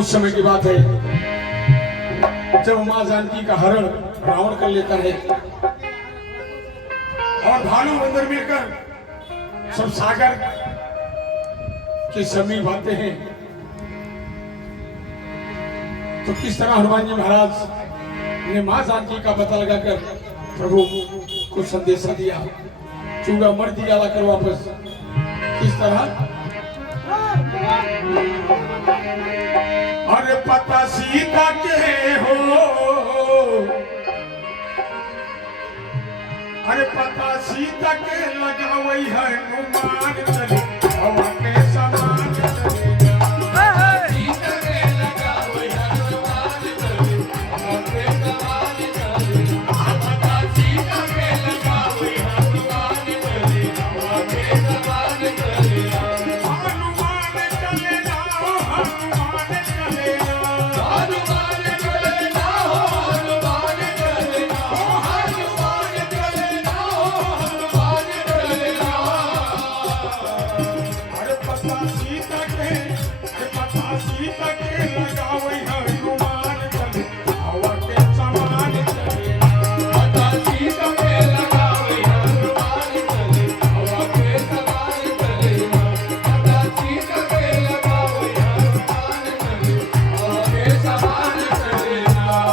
उस समय की बात है जब मां जानकी का हरण रावण कर लेता है और भालू बंदर मिलकर सब सागर के समीप आते हैं। तो किस तरह हनुमान जी महाराज ने मां जानकी का पता लगाकर प्रभु को संदेशा दिया, चूड़ा मर दिया लाकर वापस। किस तरह? अरे पता सीता के हो, अरे पता सीता के लगा वही हनुमान चले हवा के समान चलेगा। सीता के लगा वही हनुमान चले हवा के समान चलेगा। पता सीता के लगा वही हनुमान चले हवा के समान चलेगा। हनुमान चलेगा, हनुमान चलेगा, हनुमान चलेगा, हनुमान चलेगा, हनुमान चलेगा, हनुमान चलेगा। अरे पता सीता के, अरे पता सीता के लगा वही हनुमान चले हवा के समान चलेगा। पता सीता के लगा वही हनुमान चले हवा के समान चलेगा। पता सीता के लगा वही हनुमान चले हवा के समान चलेगा।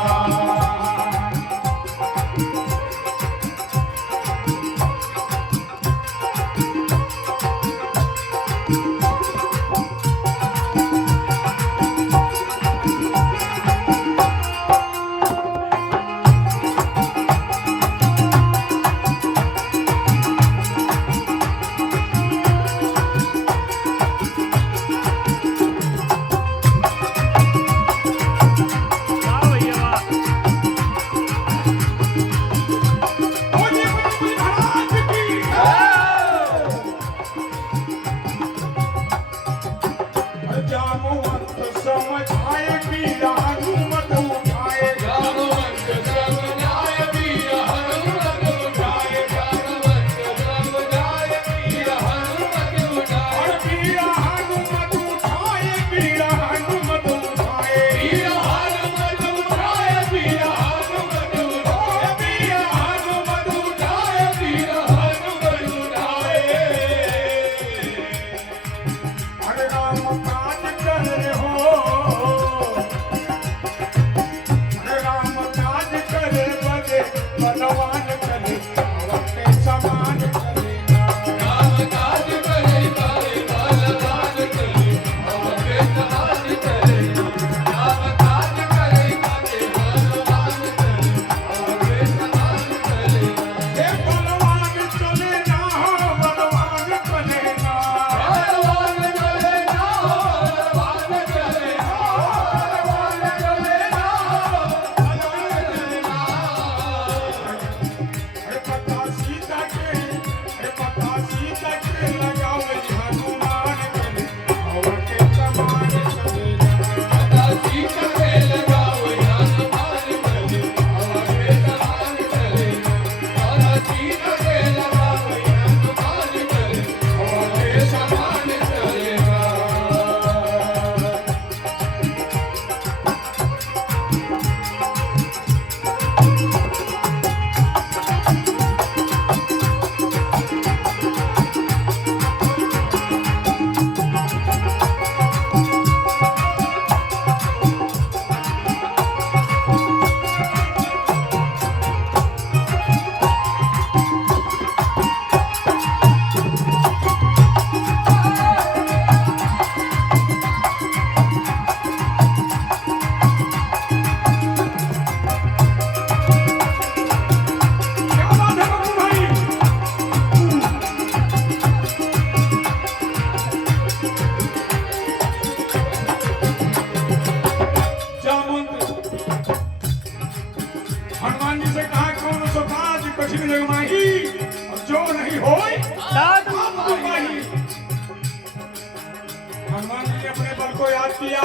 हनुमान जी ने अपने बल को याद किया।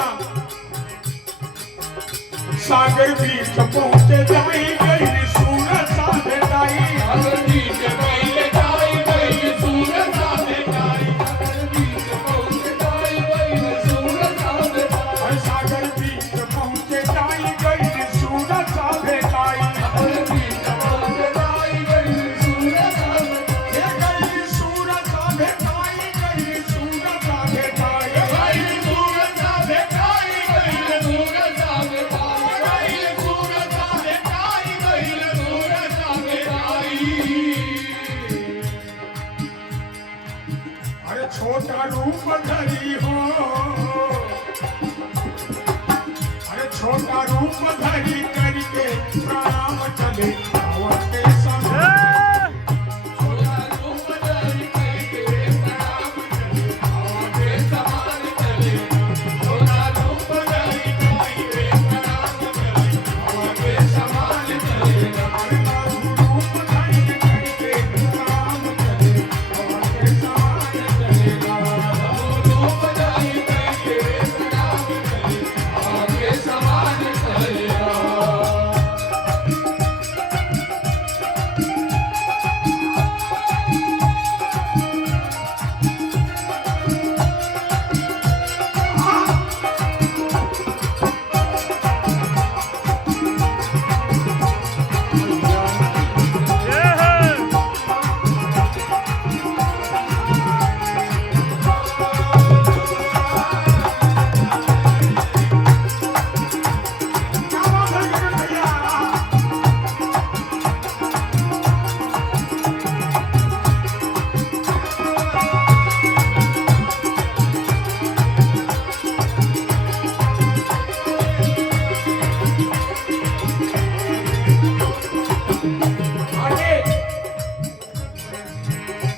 सागर बीच पहुंचे जाई गई सूरत सा भेटाई, सागर बीच पहुंचे जाई गई सूरत सा भेटाई, सागर बीच पहुंचे जाई गई सूरत सा भेटाई, सागर रूप धरी हो, अरे छोटा रूप धरी करके प्रणाम चले आवा के समय, छोटा रूप धरी करके प्रणाम चले आवा के समान चले, छोटा रूप धरी करके प्रणाम चले आवा के समान चले, रूप धरी करके प्रणाम चले आवा के समान चले, रूप धरी करके प्रणाम चले आवा के समान चले।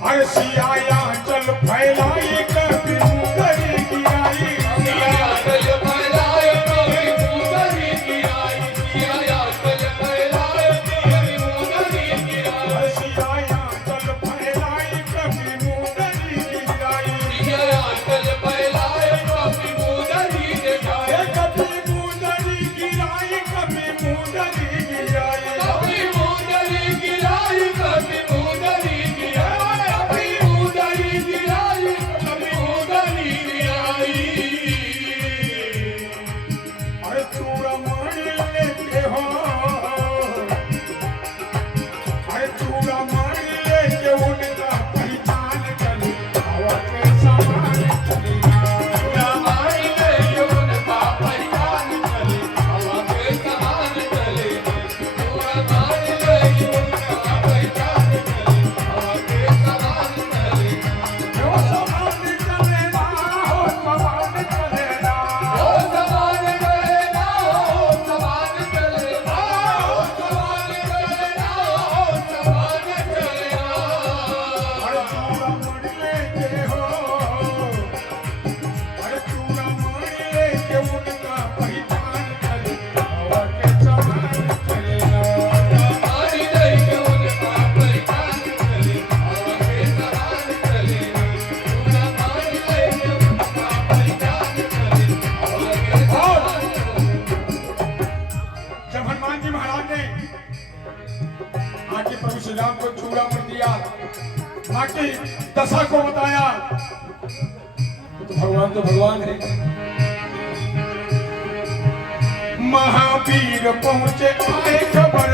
अरे सियाया चल फैलाई कभी मुंदरी गिराई, सियाया चल फैलाई कभी मुंदरी गिराई, सियाया चल फैलाई कभी मुंदरी गिराई, सियाया चल फैलाई कभी मुंदरी गिराई, सियाया चल फैलाई कभी मुंदरी गिराई, कभी मुंदरी गिराई, कभी मुंदरी गिराई, कभी मुंदरी गिराई, कभी मुंदरी राम को चूड़ामणि दिया, माँ की दशा को बताया, तो भगवान है। महावीर पहुंचे आए खबर